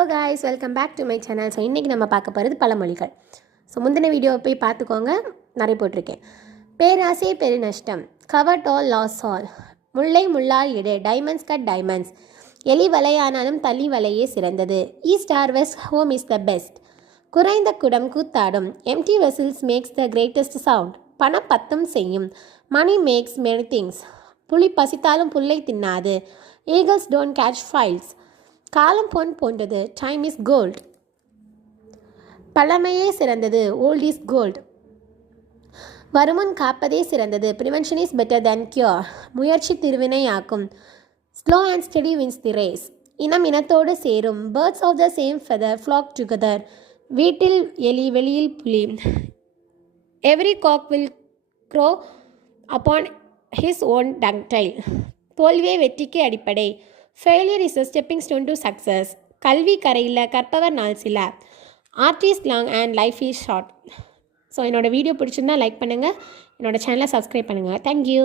Hello guys, welcome back to my channel. So இன்றைக்கி நம்ம பார்க்க போகிறது பழமொழிகள். ஸோ முந்தின வீடியோவை போய் பார்த்துக்கோங்க, நிறைய போட்டிருக்கேன். பேராசை பெருநஷ்டம், கவர் ஆல் லாஸ் ஆல், முல்லை முள்ளால் எடு, டைமண்ட்ஸ் கட் டைமண்ட்ஸ், எலி வலையானாலும் தள்ளி வலையே சிறந்தது, east or west home is the best, குறைந்த குடம் கூத்தாடும், empty vessels makes the greatest sound, பணம் பத்தும் செய்யும், மணி மேக்ஸ் மெனி திங்ஸ், புலி பசித்தாலும் புல்லை தின்னாது, ஈகிள்ஸ் டோன்ட் கேட்ச் ஃபைல்ஸ், காலம் பொன் போன்றது, டைம் இஸ் கோல்ட், பழமையே சிறந்தது, ஓல்ட் இஸ் கோல்ட், வருமுன் காப்பதே சிறந்தது, prevention is better than cure, முயற்சி திருவினையாக்கும், slow and steady wins the race, இனம் இனத்தோடு சேரும், birds of the same feather flock together, வீட்டில் எலி வெளியில் புலி, every cock will crow upon his own dunghill, தோல்வியே வெற்றிக்கு அடிப்படை, failure is a stepping stone to success, கல்வி கரையில் கற்பவர் நாள் சில, art is long and life is short. So என்னோடய வீடியோ பிடிச்சிருந்தா லைக் பண்ணுங்கள், என்னோடய சேனலை சப்ஸ்கிரைப் பண்ணுங்கள். தேங்க்யூ.